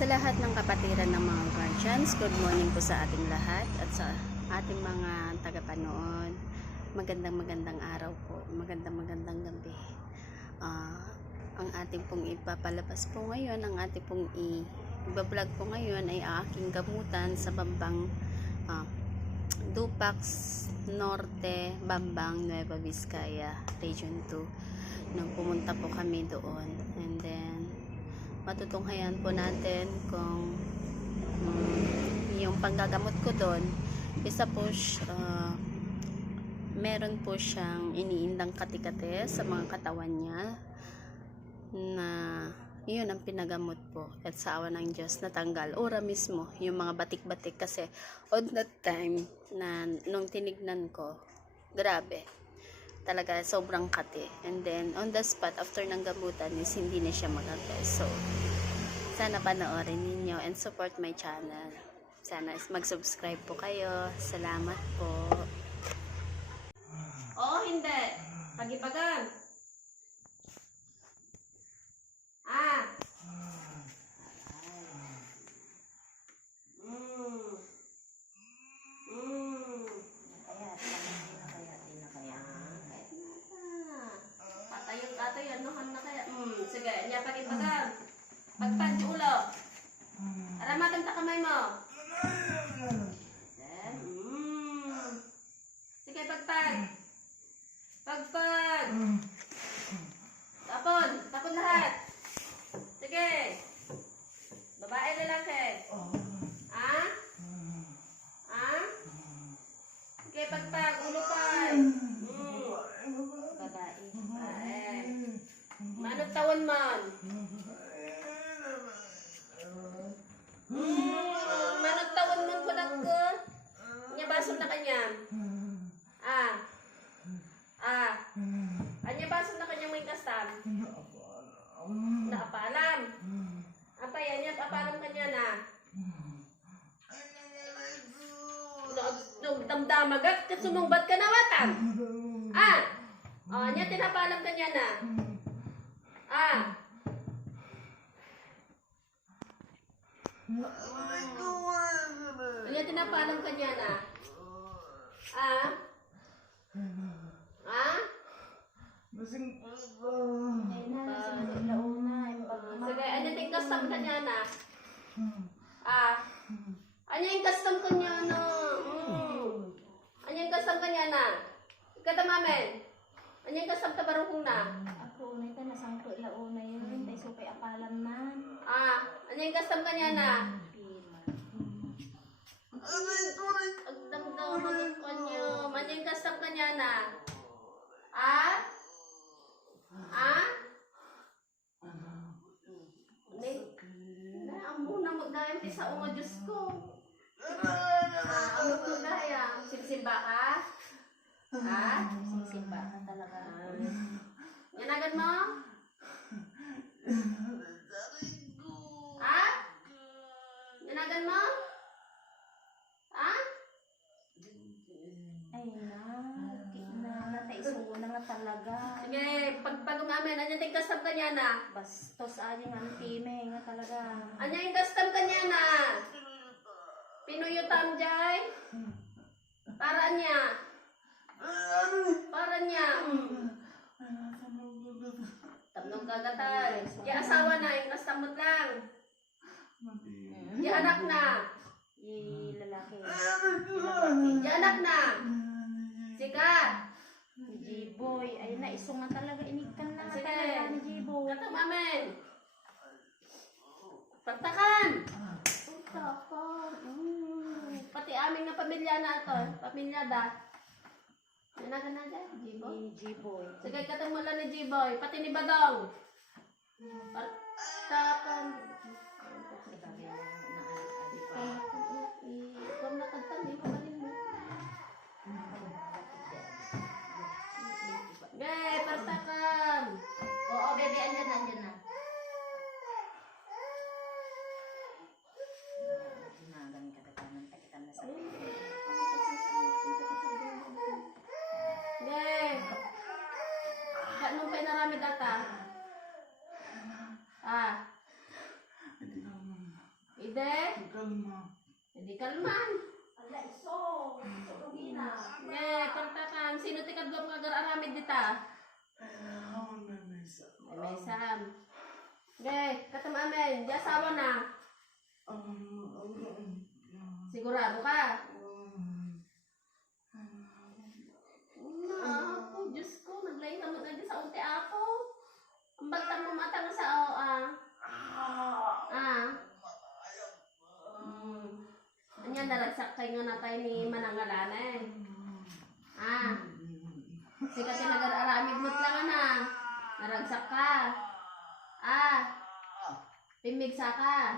Sa lahat ng kapatiran ng mga guardians, good morning po sa ating lahat at sa ating mga tagapanood. Magandang araw po, magandang gabi. Ang ating pong ipapalabas po ngayon, ang ating pong i-vlog po ngayon ay aking gamutan sa Bambang Dupax Norte, Bambang, Nueva Vizcaya, Region 2. Nang pumunta po kami doon, and then matutunghayan po natin kung yung panggagamot ko doon, isa po meron po siyang iniindang katikate sa mga katawan niya na yun ang pinagamot po, at sa awa ng Diyos natanggal ora mismo yung mga batik-batik, kasi on that time na nung tinignan ko, grabe talaga, sobrang kati. And then on the spot after ng gamutan is hindi na siya magagay. So sana panoorin ninyo and support my channel. Sana mag-subscribe po kayo. Salamat po. Oo, hindi. Pagibagan. Sige, niya pagibagan. Pagpad yung ulo. Aramatan ta kamay mo. Then, sige, pagpad. Pagpad. Tapon lahat. Sige. Babae, lalaki. Sige, pagpad. Ulo pa. Babae. Manong tawon man. Manong tawon man ko lang ko. Anya baso na kanya. Anya baso na kanya may kastam. Naapalam. Apay, anya apalam kanya na. Damdamagat kasumungbat ka na watan. Anya tinapalam kanya na. Anya tinapalam kanya na. Sige, anya ting custom kanya na. Anya yung custom kanya na. Anya yung custom kanya na. Ikatamamen. Anya yung custom tabarong na. Ako na ito, nasangko ilauna yun. Tay supay apalan man. Ano yung custom kanya na? Agdamdaw magot kanya. Ano yung custom kanya na? Amo na magdayang isa o Diyos ko. Amo ko dayang. Simsimba ka? Simba ka talaga. Yanagan mo? Yanagan mo? Ay na nataiso na nga talaga. Sige, pagpag-umamin, anya yung custom kanya na? Bastos aling ang time nga talaga. Anya yung custom kanya na? Pinuyutam jay? Para niya? Tamnong kagatal. Di asawa na, yung kastamot lang. Di anak na. Lalaki. Di anak na. Sikat. G-boy. Ayun na, iso nga talaga. Inikan na Sige. talaga ni G-boy. Katong amen. Pagtakan. Pati aming na pamilya na ito. Pamilya da. Yanagan na dyan, G-boy. sige, katong mula ni G-boy. Pati ni Badong. Pagtakan. Ikaw na kagtan, di mo galing mo. Gay, pagtakan. Oo, bebe, andyan na. Nagan ka tatanan, takitan na sa Gay. Kanong pinarami data? Ide? Kalma. Hindi kalman. Ala, iso. Iso, Rugina. Partakan. Sino tikad ba mga gar-aramid dita? Ako na mesa. May Sam. Katam amin. Di asawa na. Sigurado ka? Ako, Diyos ko. Naglayin naman na di sa unti ako. Ang bagtang mumatang sa OA. Anya naragsak kayo nga na tayo ni Manangalana eh. Sikat yung nag-aramid mo't lang na. Naragsak ka. Pimigsa ka.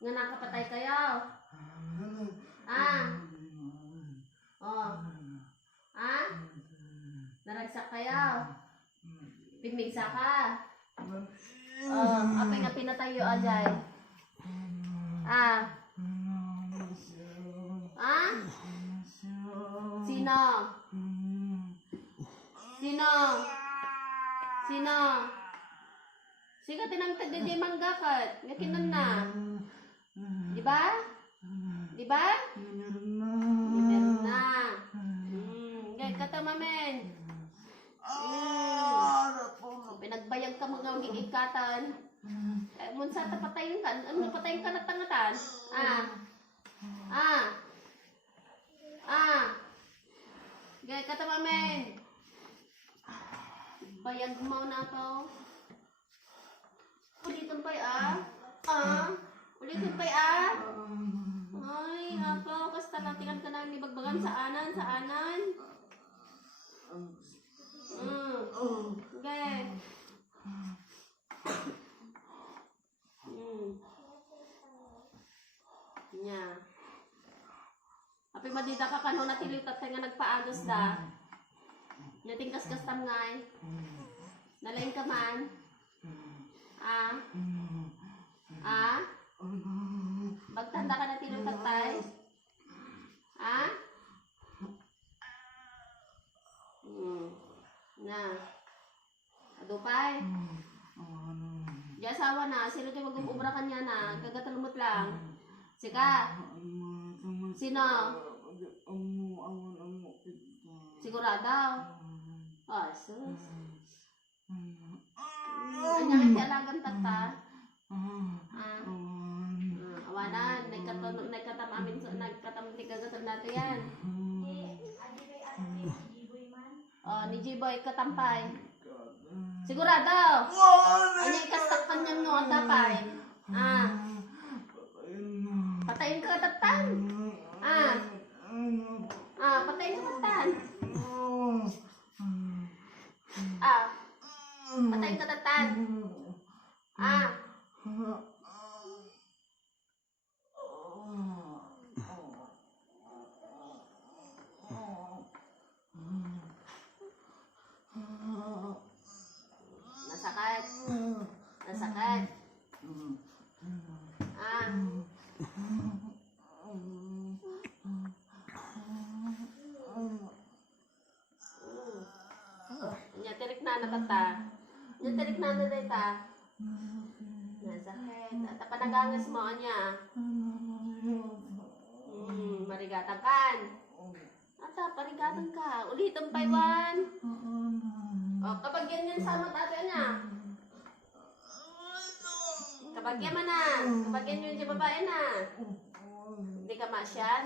Nga nakapatay kayo. Naragsak kayo. Pimigsa ka. Apay nga pinatayo ajay. Sino? Sino? Sino? Sikat tinang tagdi manggakat. Ngakinan na. Di ba? Di ba? Meron na. Gaya katamamen. Pinagbayag ka mga ikatan. Munsa patayin ka. Ano patayin ka na tangatan? Gaya katamamen. Bayag mo na to. Ulitin pa Ulitin pa Ay, ako. Basta natingan ka na ibagbagan sa anan. Okay. Nya. Api madida ka kano natiliw tatay nga nagpaagos da. Nating kastam ngay. Nalain ka man. Magtanda ka na tiliw tatay. Na. Adupay. Di asawa na. Sino kayo mag-ubra kanya na? Kagatalumot lang. Sika. Sino? Sigurado? Sus. Anya nga tialagan tata? Awanan. Nagkatam tigagaton natin yan. Ni Jiboy katampay. Sigurado? Anya ikastak kanyang no ang tapay. Patayin ka katatan. Patayin ka katatan. Patayin ka katatan. Nasakit. Nyatirik na natata. Nyatirik na natata. Nasakit. At panagangas mo niya. Marigatan kan. Ata, parigatan ka. Ulitin pa iwan. Kapag yan sa matato niya. Kapag yan man na. Kapag yan yun sa babae na. Hindi ka masyan.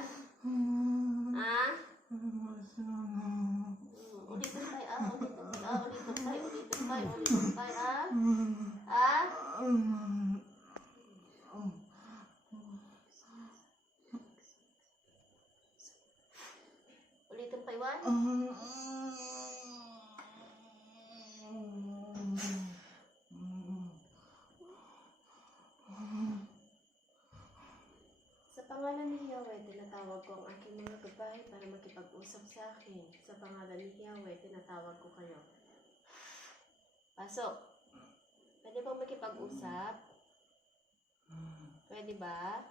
Ulitin pa iwan. Sa pangalan ni Yahweh, tinatawag ko ang aking mga babae para makipag-usap sa akin. Sa pangalan ni Yahweh, tinatawag ko kayo. Pasok. Pwede ba makipag-usap? Pwede ba?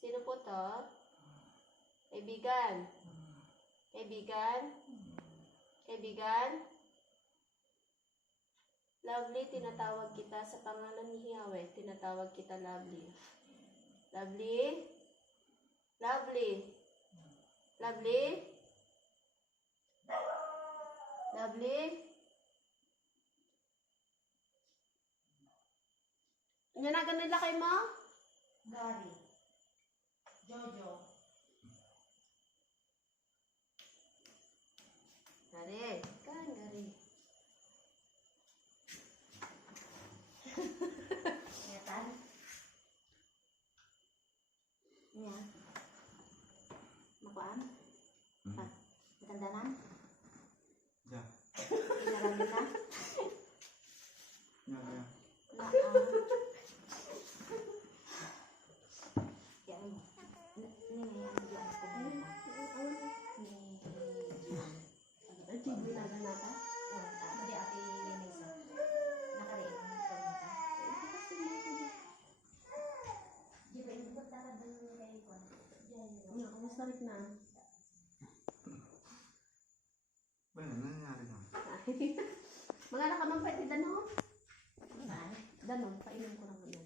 Sino po to? Kaibigan. Kaibigan? Kaibigan? Lovely, tinatawag kita sa pangalan ni Yahweh. Tinatawag kita Lovely. Lovely? Lovely? Lovely? Lovely? Nyanagan nila kay mo? Gary. Jojo. Gari. Kan, gari. Ingatan. Niya. Makuan? Ha? Matandanan? Ya. Inaramit na? Ya, ya. Yan. Ini nga yung video ang kumita. Ni Jihan. Ay, tigil na nata. Hindi ate Lenisa. Nakariin ang kumita. Di ba yung pagtara doon kay Kwan? Nga, kumusta rin na? Ba, nangyayari na. Mga nakamang pwede danon. Saan? Danon, painom ko lang muna.